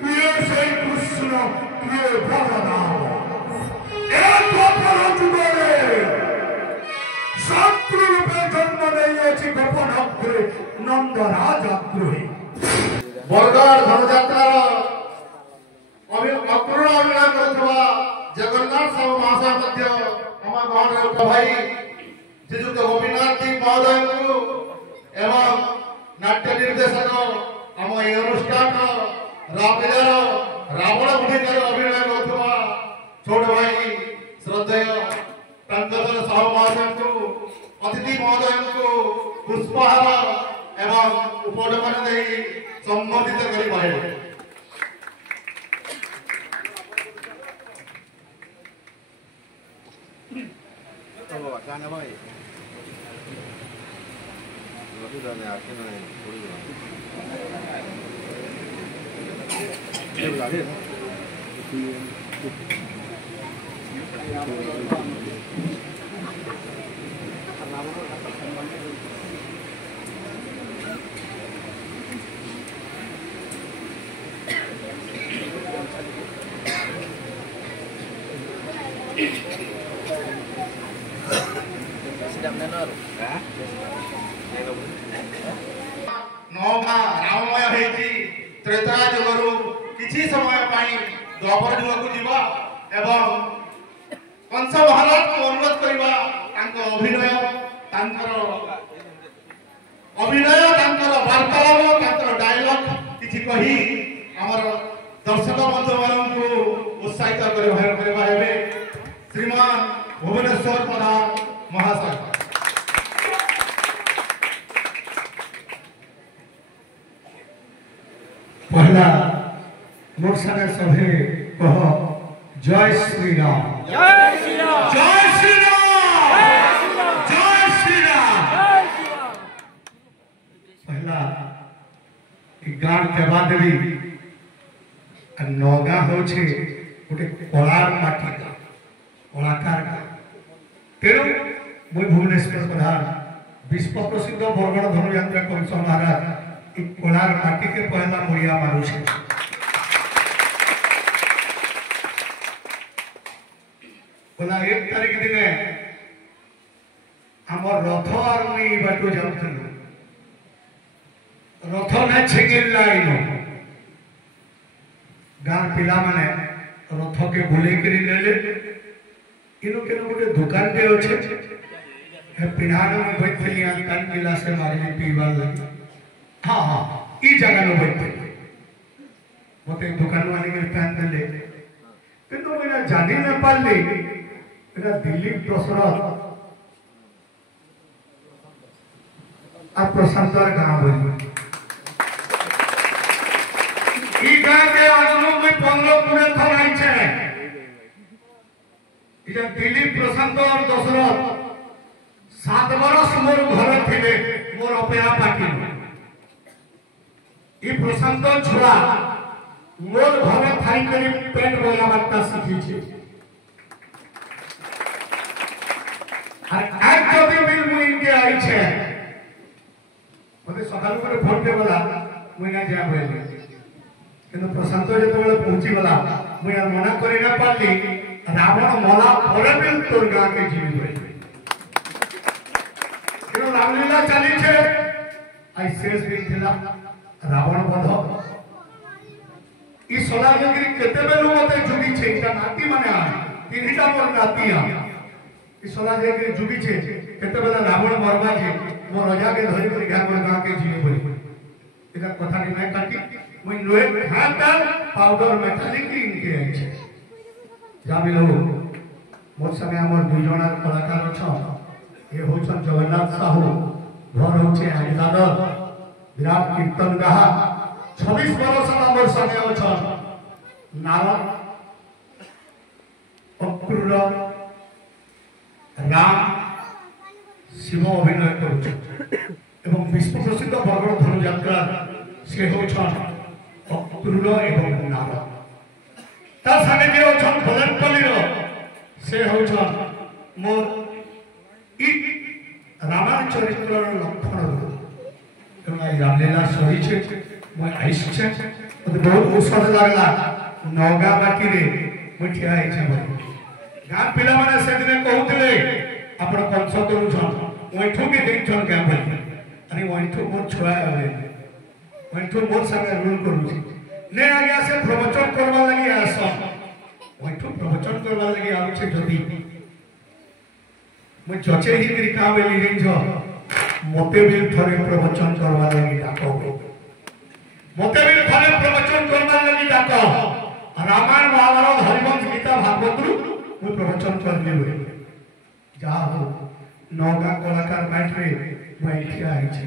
किए से कृष्ण किए बलराम एक जुगरे शत्रु रूपे जन्म नहीं गोपन अग्रे नंदराज अग्रही बरगढ़ धनुजात्रार अपूर्ण अभिनय करुवा जगन्नाथ साहू महाशय आम गहन भाई श्रीजुक्त गोपीनाथ जी महोदय को एवं नाट्य निर्देशक आम ये अनुष्ठान रामलीलार रावण भूमिकार अभिनय करुवा छोट भाई श्रद्धेय टंकधर साहू महाशय को अतिथि महोदय को पुष्पहार एवं उपढौकन दे संबोधित कर गाना भाई lebih dari akhirnya नौमा राममय हेती त्रेता जुगरु किछि समय पाई द्वापर जुग को जीवा एवं कंस महाराज को अनुरोध करबा तांको अभिनय तांकर वार्तालाप तांकर डायलॉग किछि कही हमर दर्शक बंधु को उत्साहित करबा हेबे श्रीमान भुवनेश्वर प्रधान महाशय पहला मोर संगे सभे कह जय श्री राम जय श्री राम जय श्री राम जय श्री राम। पहला गान देवा देवी नौगा होछे गोटे कलार माटी का कलाकार का तेणु मुई भुवनेश्वर प्रधान विश्व प्रसिद्ध बरगढ़ धनुयात्रा कंस महाराज कोलार माटी के पहला मुड़िया मारू छे बोला 1 तारीख दिने हमर रथ और मुई बाटो जाउथन रथ ना छेगिल लाइनो गान पिला माने रथ के भूले करी लेले इनो केनो गोटे दुकान पे होछे हे पिनानो में बैठलिया कान गिलास से मारी पीवा लगी हाँ हाँ ई जगह नो बैठे मते दुकान वाले के पैन देले किंतु मेरा जानी न पाले मेरा दिलीप प्रसाद आ प्रशांतर गांव बोली ई गांव के अनुरूप में 15 पूरे थराई छे इजा दिलीप प्रशांत और दशरथ 7 बरस मोर घर थिले मोर अपेरा पाटी ई प्रशांत छुआ मोर घरे थाई करी पेट बोला बात सीखी छे और आज जो भी मिल मुई इनके आई छे मते सकाल को फोन पे बोला मुई ना जा बोले किंतु प्रशांत जब बोले पहुंची बोला मुई मना करी ना पाली रावण मला परे भी तोर गा के जीव बोले किंतु रामलीला चली छे आई शेष दिन थिला रावण बध ई सोलागिरी केते बेलु मते जुगी छे इटा नाती माने आ तीनटा मोर नाती आ ई सोलागिरी जुगी छे केते बेला रावण मरबा जे मो राजा के धरि कर घा कर गा के जीव बोली इटा कथा नि मैं काटी मुई लोहे खाता पाउडर मेटालिक इनके आई छे जामिलो मोर संगे हमर दुई जणा कलाकार छ ये होछन जगन्नाथ साहू घर होछे आईदादर विराट कीर्तन गाहा 26 वर्ष हमर संगे अछन नारद अक्रूर राम शिव अभिनय करुछन एवं विश्व प्रसिद्ध बरगढ़ धनुयात्रा से होछन अक्रूर एवं नारद ता संगे जे अछन भजनपल्ली से होछन मोर ई रामायण चरित्र लक्षण रामलीला सही छे मैं आइछे मते बहुत औषध लागला नौगा बाटी रे मैं ठिया आइछे गाँ पिला माने से दिन कहउतले आपण कंस करू छन ओइठो के देख छन क्या बोल अरे ओइठो मोर छुआ आवे ओइठो मोर संगे रूल करू छी ने आगे से प्रवचन करबा लागि आस ओइठो प्रवचन करबा लागि आउछे जदी मैं जचे ही मेरी काम वेली रेंज मते भी थरे प्रवचन करवा लागि डाको मते भी थरे प्रवचन करवा लागि डाको रामायण महाभारत हरिवंश गीता भागवत मैं प्रवचन करने हुए जा हो नौगा कलाकार बैठ रे मैं ठिया आई छी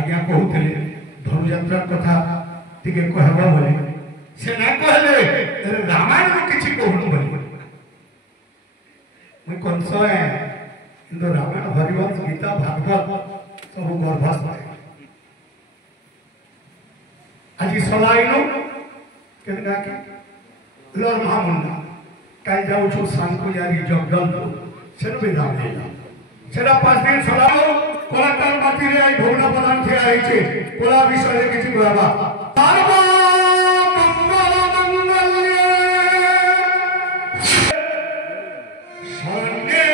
आज्ञा कहउतले धनुयात्रा कथा टिके कहबा बोले से ना कहले रामायण में किछि कहनु बोले मैं कंस है इंदो रामायण हरिवंश गीता भागवत सब गर्भस्थ है आज सलाइनो केना के लर महामुंडा काई जाऊ छु सांको यारी जगदल सेनो बेदाम लेला सेरा 5 दिन सलाओ कलाकार माटी रे आई भोगना प्रदान थे आई छे कोला विषय किछि कहबा सर्व मंगल मंगल्ये शरण्ये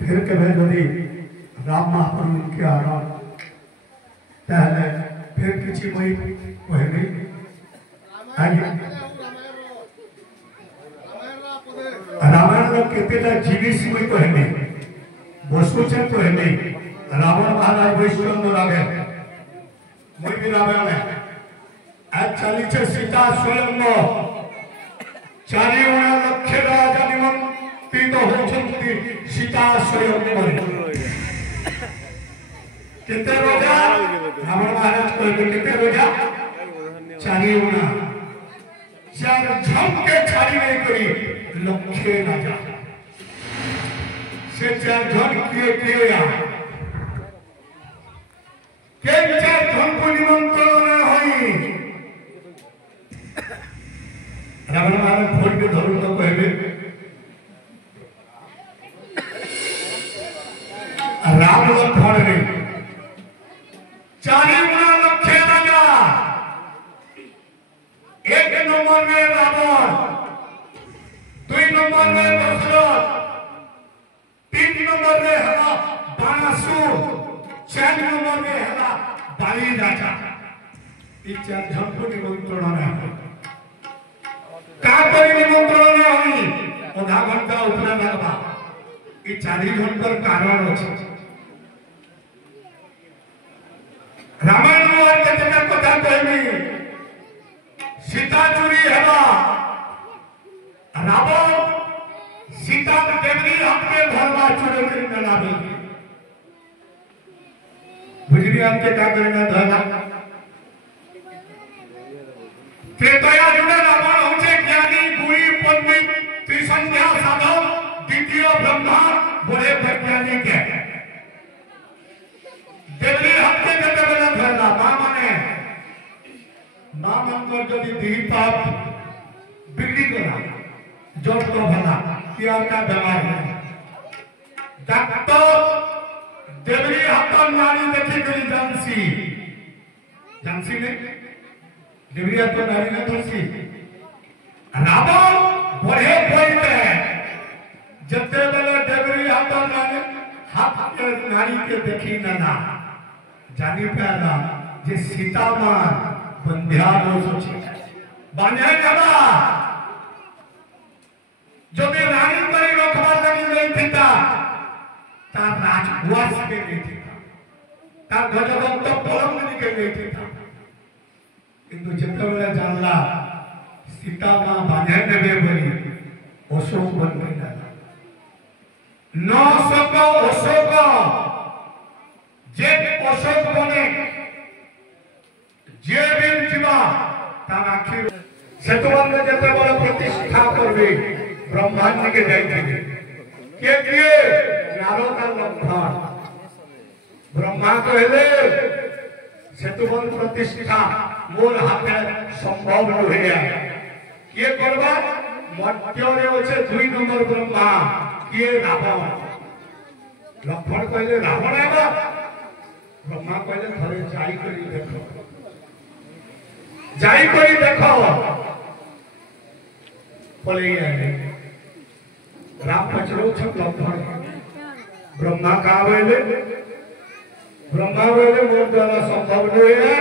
फिर कभी यदि राम महाप्रभु के आना ताहले फिर किसी कोई कहने रामायण रो केतेटा जिनिस कोई कहने बसु छे कहने रावण महाराज वैष्णव रागे मैं भी रामायण है आज चलीছে सीता स्वयंवर चारिउणा लक्ष्य राजा निमंत्रित होचंती सीता स्वयंवर केते राजा रावण महाराज कहले केते राजा चारिउणा चार झम के छाड़ी नहीं करी लक्ष्य राजा से चार झम किए या के चार झम को निमंत्रण होई रावण महाराज भोट के धरू तो कहले राम लक्ष्मण रे चारिउणा लक्ष्य राजा एक नंबर में रावण दुई नंबर में दशरथ तीन नंबर में हला बाणासुर चार नंबर में हला बाली राजा ये चार झम को निमंत्रण है का कोई निमंत्रण नहीं आधा घंटा उतना लगवा ये 40 घंटार कारण আছে रामायण और केतना कथा कहबी सीता चोरी हला रावण सीता देवरी हमके घरवा चोरी कर लावे बुझली हमके का करना धला त्रेतया जुड़े रावण होचे ज्ञानी गुणी पंडित त्रिसंध्या साधव द्वितीय ब्रह्मा बड़े वैज्ञानिक है देवरी हमके कहते बना धरला मां मंगल जदि दी पाप बिगड़ी गला जोर तो भला क्या का बीमार है डॉक्टर देवरी हाथ नारी देखी गई जानसी ने देवरी हाथ नारी ने तुलसी रावण बड़े बोलते जते बेले देवरी हाथ नारी के देखी ना जानी पैदा जे सीता मां बंध्या दोष बांधे जबा जो भी रानी करी रखवार लगी नहीं थीता ता राजवास के नहीं थीता ता गजवंत पलंग के नहीं थीता किंतु जते बेले जानला सीता मां बांधे नेबे बोली अशोक बन गया न सको अशोक जे अशोक बने जे बिन जीवा तार आखिर सेतुबंध जते बड़े प्रतिष्ठा करबे ब्रह्मांड के जाइए के किए नारद और लक्ष्मण ब्रह्मा कहले सेतुबंध प्रतिष्ठा मोर हाथे संभव होया के करबा मध्य रे होचे 2 नंबर ब्रह्मा के रावण लक्ष्मण कहले रावण आबा ब्रह्मा कहले थरे जाई करी देखो बोले राम पचरो छक लक्ष्मण ब्रह्मा का बोले मोर द्वारा संभव नहीं है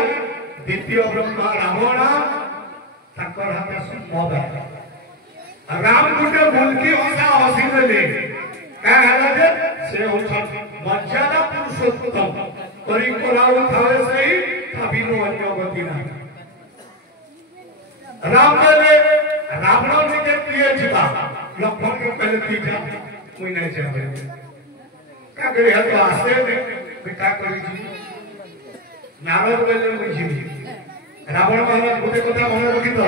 द्वितीय ब्रह्मा रावण तकर हाथे संभव है राम गुटे मुल्की हंसा हसी ले का हला जे से होछ मर्यादा पुरुषोत्तम करी कोलाव थावे सही तबिनो अन्य गति नहीं राम कहले रावण के प्रिय जीवा लक्ष्मण के पहले की जा कोई नहीं जावे का करे है तो आसे ने बेटा करी जी नारद कहले कोई जी रावण महाराज गोटे कथा मन रखी तो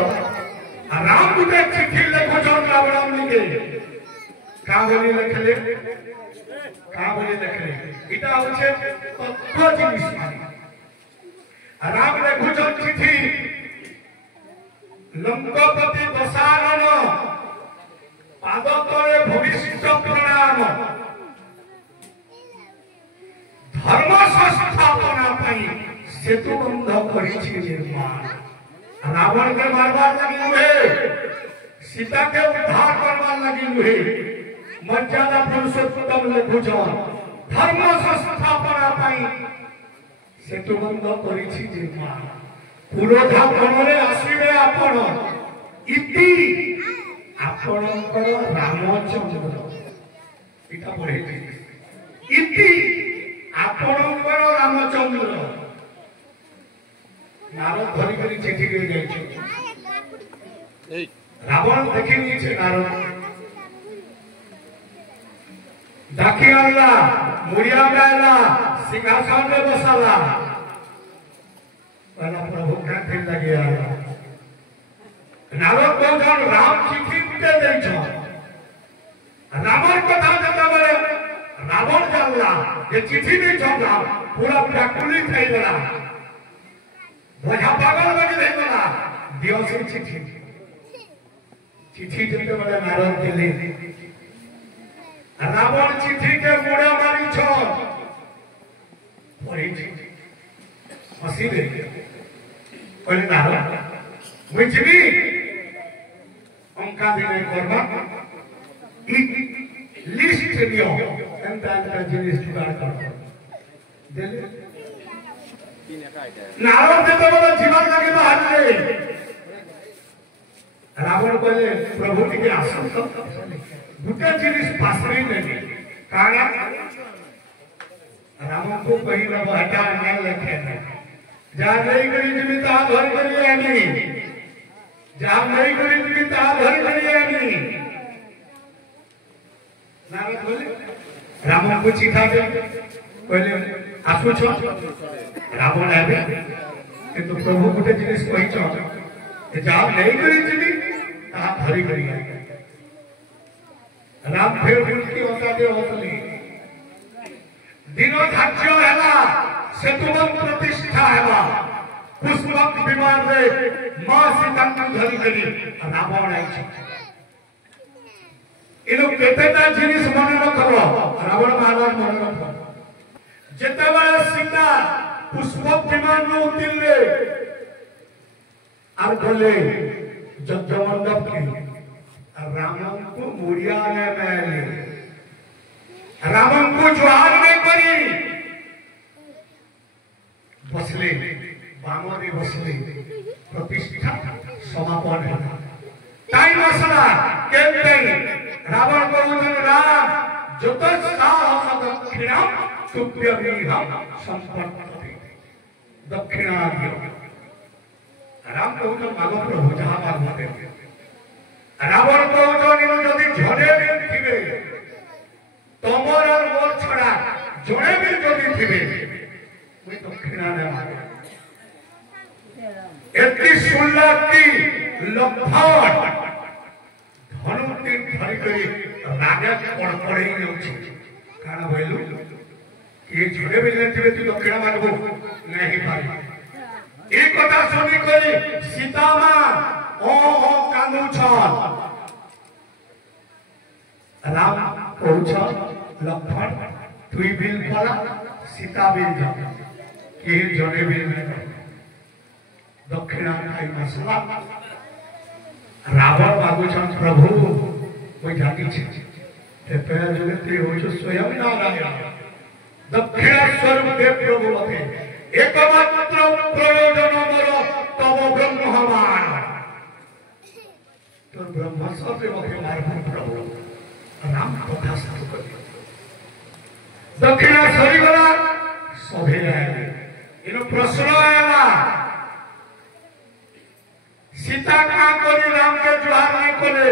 राम गोटे चिट्ठी लिखो जो रावण लिखे का बोली लिखले इटा होचे तत्व जिनिस राम लिखो जो चिट्ठी लंकापति दशानन पादतले भूमिष्ठ प्रणाम धर्म संस्थापना पाई सेतु बंध करिछि निर्माण रावण के मारवार लगी हुए सीता के उद्धार करवार लगी हुए मर्यादा पुरुषोत्तम लिखुछन धर्म संस्थापना पाई सेतु बंध करिछि निर्माण पुरोधा गणरे आसीबे आपण इति आपणकर रामचंद्र इटा पढे इति आपणकर रामचंद्र नारद धरी करी चिठी के जाई রাবণ দেখে নিয়েছে নারদ ডাকি আনলা মুড়িয়া গায়লা সিংহাসনে বসালা প্রভু কাঁথে লাগিয়া নারদ বলছেন রাম চিঠি দিতে দিয়েছ রামের কথা যেতবে রাবণ জানলা যে চিঠি দিয়েছ পুরা ব্যাকুলিত হয়ে গেলা বোঝা পাগল বাকি হয়ে গেলা দিও সেই চিঠি চিঠি যেতবে নারদ দিলে রাবণ চিঠিকে মুড়ে মারিছ হসিবে কইলে নারদ মুই যাবি অঙ্কা দিনে করবা লিস্ট নিও এন্তা এন্তা জিনিস জোগাড় কর দেলে নারদ যেতবে জীবন লাগে বাহারে রাবণ কইলে প্রভু টিকে আসন তো দুটা জিনিস পাশে নেই কারণ রাম को पहिला हटा न लखे जा नहीं करी जीवित घर करिए आनी जा नहीं करी जीवित घर करिए आनी नारद बोले राम को चिठा दे कहले आसु छ रावण आबे किंतु प्रभु गोटे जिनिस कहि छ जा नहीं करी जीवित ता धरी करिए राम फेर उनकी होता दे होतली दिनो धार्य हैला सेतुबन प्रतिष्ठा हैला पुष्पक विमान रे मां सीता को धरी करी रावण आई छ इनो केतेटा जिनिस मन रखबो रावण महाराज मन रखबो जेतेबेले सीता पुष्पक विमान नु उतरले आर गले जगमंडप की रावण को मुड़िया में मैले रावण को जोहार में करी बसले बामरे बसले प्रतिष्ठा समापन है टाइम असला केते रावण को उजन राम जतस्था दक्षिणा तुभ्यमिह संपत्ति दक्षिणा दियो राम को उजन मागो प्रभु जहां मागते रावण को उजन যদি ঝড়ে দিবে তোমার আর মোর ছড়া জড়ে বি যদি দিবে ওই দক্ষিণা নেওয়া এটি সুল্লাতি লক্ষণ ধনুতি ধরি করে রাজা পড়পড়েই নেউছে কারণ হইলু এই ঝড়ে বি দিবে তুই দক্ষিণা মাগবো নাই পারি এই কথা শুনি করি সীতা মা ও ও কান্দুছ राम कहूछ लक्षण तुई बिल पला सीता बिल जा के जने बिल दक्षिणा खाई मसला रावण मागुछन प्रभु कोई जाति छे एते जगते होछ स्वयं नारायण दक्षिणा स्वरूप देव प्रभु मते एकमात्र प्रयोजन मोर तव ब्रह्मवान तो ब्रह्म सब मते मार्ग प्रभु राम कथा शुरू कर दक्षिणा सरी गला सभे आए इन प्रश्न आया सीता का करी राम के जोहार नहीं करे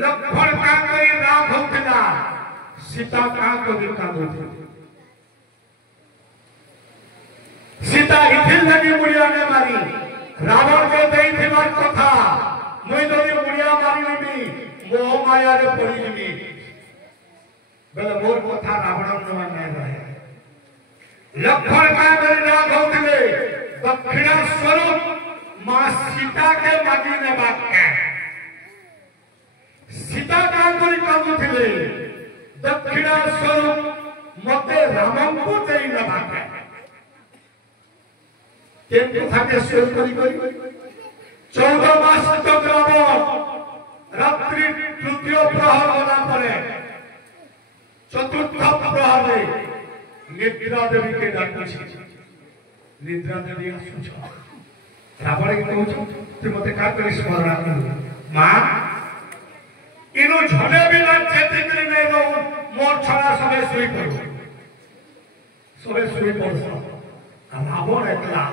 लक्ष्मण का करी राम होतिला सीता का करी कांदुथि सीता इथिल लगी मुड़िया ने मारी रावण के देई थिला कथा मुई जदी मुड़िया मारी लेबी मोह माया रे पड़ी जीवी बेले मोर कथा रावण न माने रहे लक्ष्मण का करी राम होतिले दक्षिणा स्वरूप मां सीता के मागी ने बात के सीता का करी कांदुथिले दक्षिणा स्वरूप मते रामन को देई न बात के केन कथा के शेयर करी 14 मास तक रावण रात्रि तृतीय प्रहर होना पड़े चतुर्थ प्रहर निद्रा देवी के डाकू निद्रा देवी आसुछ रावण के कहूछ तू मते का करी स्मरण कर मां इनो झड़े बिना चेती करी नै रहू मोर छड़ा सबे सुई पड़ो सबे सुई पड़ो रावण एकला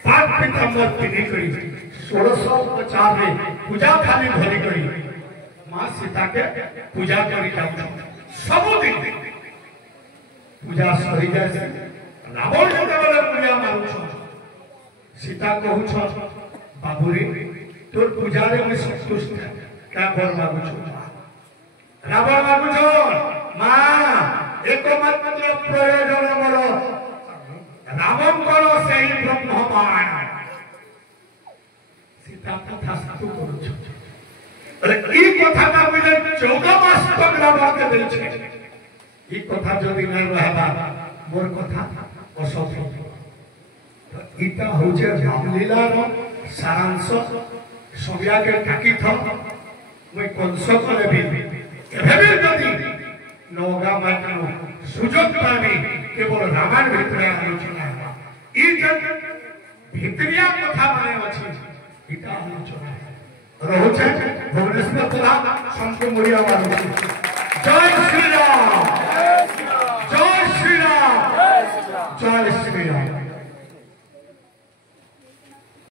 पाप पितामह तिनी करी 1650 में पूजा खाली भरी करी मां सीता के पूजा करी जाऊ सबुदिन पूजा सरी जाए रावण जेतेबेले पूजा मारुछ सीता कहूछ बाबूरे तोर पूजा रे मैं संतुष्ट क्या कर मागुछ रावण मागुछ मां एकमात्र प्रयोजन मोर रावण करो सही ब्रह्मबाण सीता कथा साधु करुछ अरे ई कथा का बुझे 14 मास तक रावण के देल छे ई कथा जदि नै रहबा मोर कथा असफल तो इटा होचे रामलीला रो सारांश सोया के टाकी था मैं कंस कले भी एभे जदि नौगा माटनो सुजोग पाबी केवल रामायण भितर आलोचना ई जन भितरिया कथा माने अछि इटा आलोचना रहुचे भुवनेश्वर कला संत मुरिया वाला जय श्री